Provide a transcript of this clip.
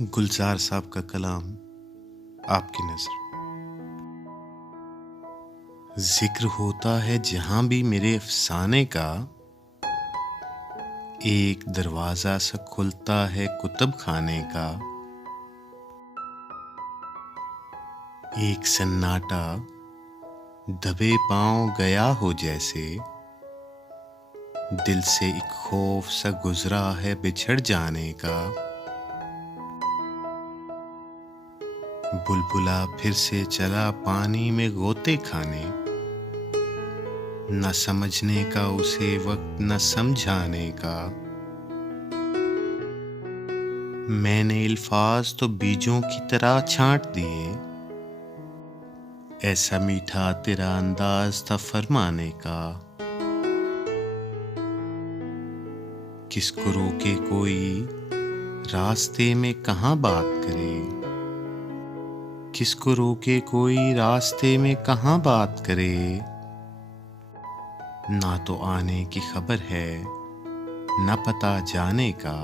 गुलजार साहब का कलाम आपकी नज़र। जिक्र होता है जहां भी मेरे अफसाने का, एक दरवाज़ा सा खुलता है कुतुब खाने का। एक सन्नाटा दबे पांव गया हो जैसे, दिल से एक खौफ सा गुजरा है बिछड़ जाने का। बुलबुला फिर से चला पानी में गोते खाने, न समझने का उसे वक्त न समझाने का। मैंने अल्फाज तो बीजों की तरह छांट दिए, ऐसा मीठा तेरा अंदाज था फरमाने का। किसको रोके कोई रास्ते में कहाँ बात करे, किसको रोके कोई रास्ते में कहाँ बात करे। ना तो आने की खबर है न पता जाने का।